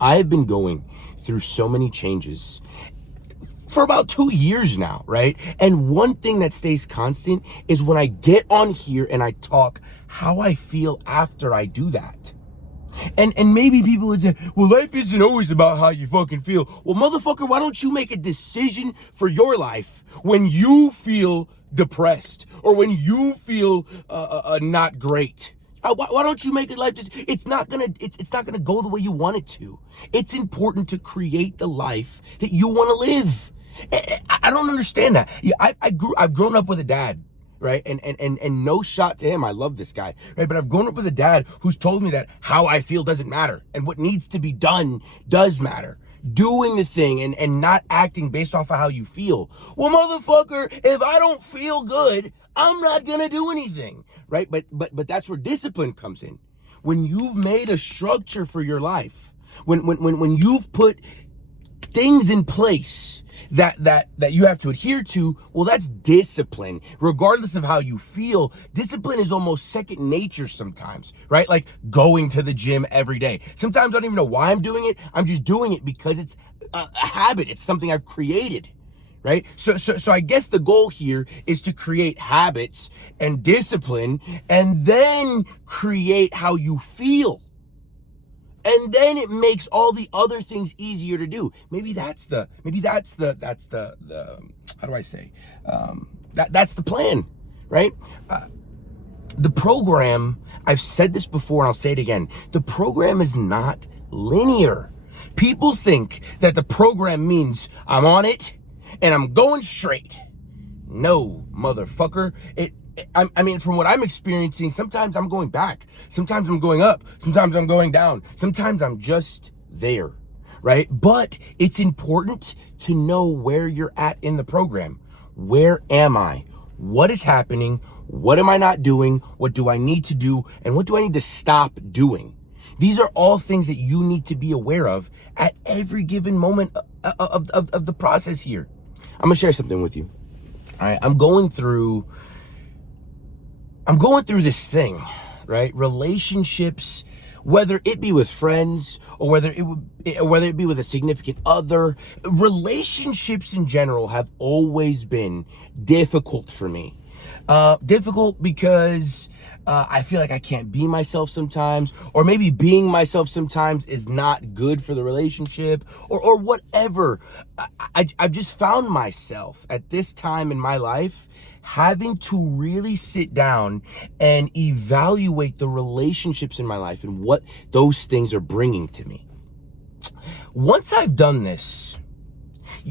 I have been going through so many changes for about 2 years now, right? And one thing that stays constant is when I get on here and I talk, how I feel after I do that. And maybe people would say, well, life isn't always about how you fucking feel. Well, motherfucker, why don't you make a decision for your life when you feel depressed or when you feel not great? Why don't you make a life? It's not gonna go the way you want it to. It's important to create the life that you want to live. I don't understand that. Yeah, I've grown up with a dad, right? And no shot to him. I love this guy, right? But I've grown up with a dad who's told me that how I feel doesn't matter. And what needs to be done does matter. Doing the thing and not acting based off of how you feel. Well, motherfucker, if I don't feel good, I'm not gonna do anything, right? But that's where discipline comes in. When you've made a structure for your life, when you've put things in place that you have to adhere to, well, that's discipline. Regardless of how you feel, discipline is almost second nature sometimes, right? Like going to the gym every day. Sometimes I don't even know why I'm doing it. I'm just doing it because it's a habit. It's something I've created, right? So I guess the goal here is to create habits and discipline and then create how you feel. And then it makes all the other things easier to do. Maybe that's the how do I say? That's the plan, right? The program, I've said this before and I'll say it again. The program is not linear. People think that the program means I'm on it and I'm going straight. No, motherfucker. I mean, from what I'm experiencing, sometimes I'm going back. Sometimes I'm going up. Sometimes I'm going down. Sometimes I'm just there, right? But it's important to know where you're at in the program. Where am I? What is happening? What am I not doing? What do I need to do? And what do I need to stop doing? These are all things that you need to be aware of at every given moment of the process here. I'm gonna share something with you. All right, I'm going through this thing, right? Relationships, whether it be with friends or whether it be with a significant other, relationships in general have always been difficult for me. Difficult because I feel like I can't be myself sometimes, or maybe being myself sometimes is not good for the relationship, or whatever. I've just found myself at this time in my life having to really sit down and evaluate the relationships in my life and what those things are bringing to me. Once I've done this,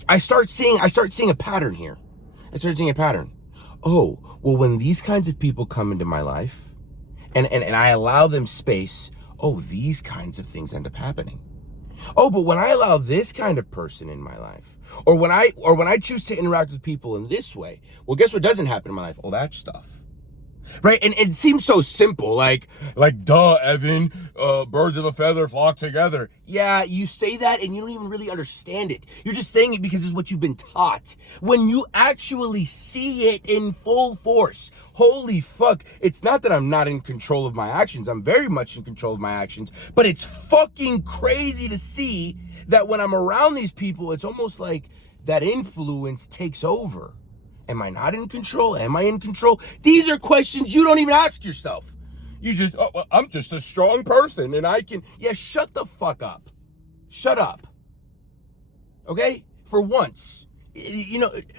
I start seeing a pattern here. I start seeing a pattern. Oh, well, when these kinds of people come into my life and I allow them space, oh, these kinds of things end up happening. Oh, but when I allow this kind of person in my life, or when I choose to interact with people in this way, well, guess what doesn't happen in my life? All that stuff. Right? And it seems so simple, like duh, Evan, birds of a feather flock together. Yeah, you say that and you don't even really understand it. You're just saying it because it's what you've been taught. When you actually see it in full force, holy fuck, it's not that I'm not in control of my actions. I'm very much in control of my actions, but it's fucking crazy to see that when I'm around these people, it's almost like that influence takes over. Am I not in control? Am I in control? These are questions you don't even ask yourself. You just, oh, well, I'm just a strong person and I can, yeah, shut the fuck up. Shut up. Okay? For once,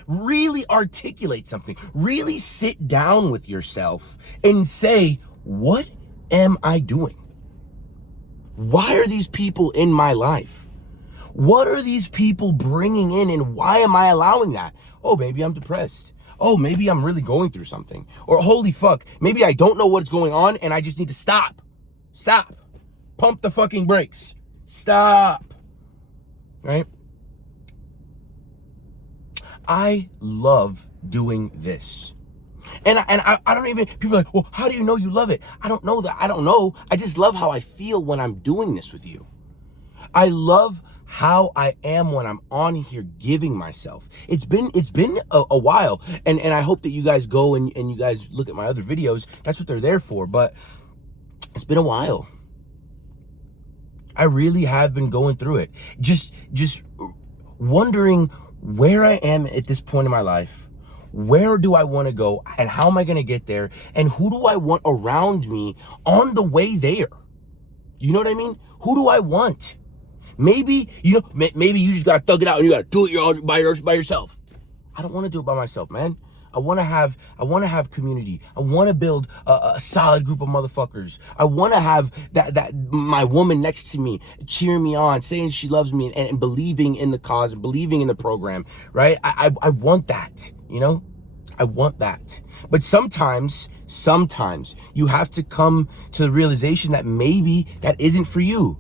really articulate something. Really sit down with yourself and say, what am I doing? Why are these people in my life? What are these people bringing in and why am I allowing that? Oh, maybe I'm depressed. Oh, maybe I'm really going through something. Or holy fuck, maybe I don't know what's going on and I just need to stop. Stop. Pump the fucking brakes. Stop. Right? I love doing this. And I don't even, people are like, well, how do you know you love it? I don't know that. I don't know. I just love how I feel when I'm doing this with you. I love how I am when I'm on here giving myself. It's been a while, and I hope that you guys go and you guys look at my other videos. That's what they're there for, but it's been a while. I really have been going through it. Just wondering where I am at this point in my life. Where do I want to go and how am I going to get there? And who do I want around me on the way there? You know what I mean? Who do I want? Maybe, maybe you just got to thug it out and you got to do it by yourself. I don't want to do it by myself, man. I want to have community. I want to build a solid group of motherfuckers. I want to have that my woman next to me, cheering me on, saying she loves me and believing in the cause and believing in the program, right? I want that, I want that. But sometimes you have to come to the realization that maybe that isn't for you.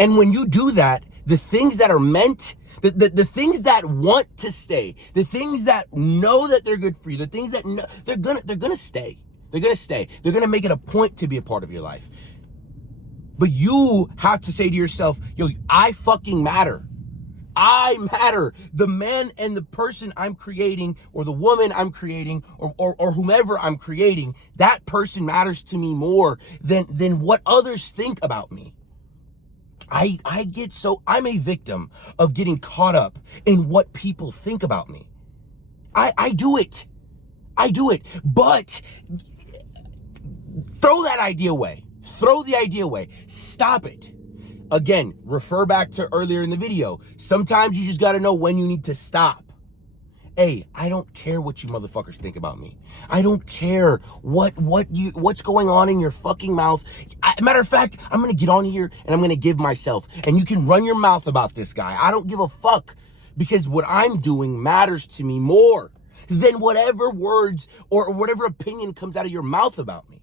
And when you do that, the things that are meant, the things that want to stay, the things that know that they're good for you, the things that know, they're gonna stay. They're gonna stay. They're gonna make it a point to be a part of your life. But you have to say to yourself, yo, I fucking matter. I matter. The man and the person I'm creating, or the woman I'm creating, or whomever I'm creating, that person matters to me more than what others think about me. I'm a victim of getting caught up in what people think about me. I do it. But throw that idea away. Throw the idea away. Stop it. Again, refer back to earlier in the video. Sometimes you just got to know when you need to stop. Hey, I don't care what you motherfuckers think about me. I don't care what's going on in your fucking mouth. Matter of fact, I'm gonna get on here and I'm gonna give myself. And you can run your mouth about this guy. I don't give a fuck, because what I'm doing matters to me more than whatever words or whatever opinion comes out of your mouth about me.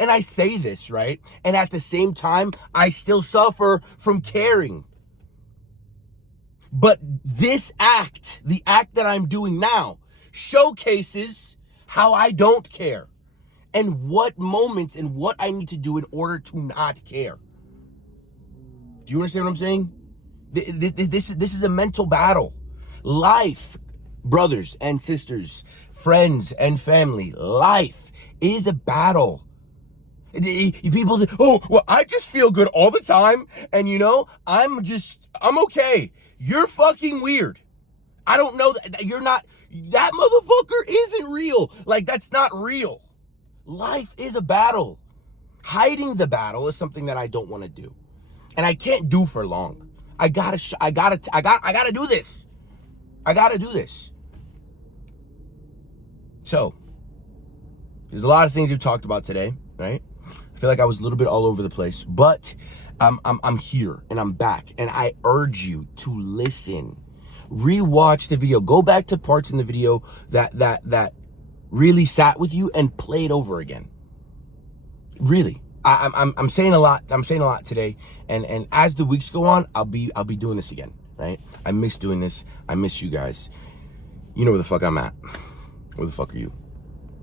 And I say this, right? And at the same time, I still suffer from caring. But this act, the act that I'm doing now, showcases how I don't care and what moments and what I need to do in order to not care. Do you understand what I'm saying? This is a mental battle. Life, brothers and sisters, friends and family, life is a battle. People say, oh, well, I just feel good all the time. And I'm okay. You're fucking weird. I don't know that you're not, that motherfucker isn't real. Like, that's not real. Life is a battle. Hiding the battle is something that I don't want to do. And I can't do for long. I gotta do this. I gotta do this. So, there's a lot of things we've talked about today, right? I feel like I was a little bit all over the place, but I'm here and I'm back, and I urge you to listen. Rewatch the video. Go back to parts in the video that really sat with you and play it over again. Really. I'm saying a lot. I'm saying a lot today, and as the weeks go on, I'll be doing this again, right? I miss doing this. I miss you guys. You know where the fuck I'm at. Where the fuck are you?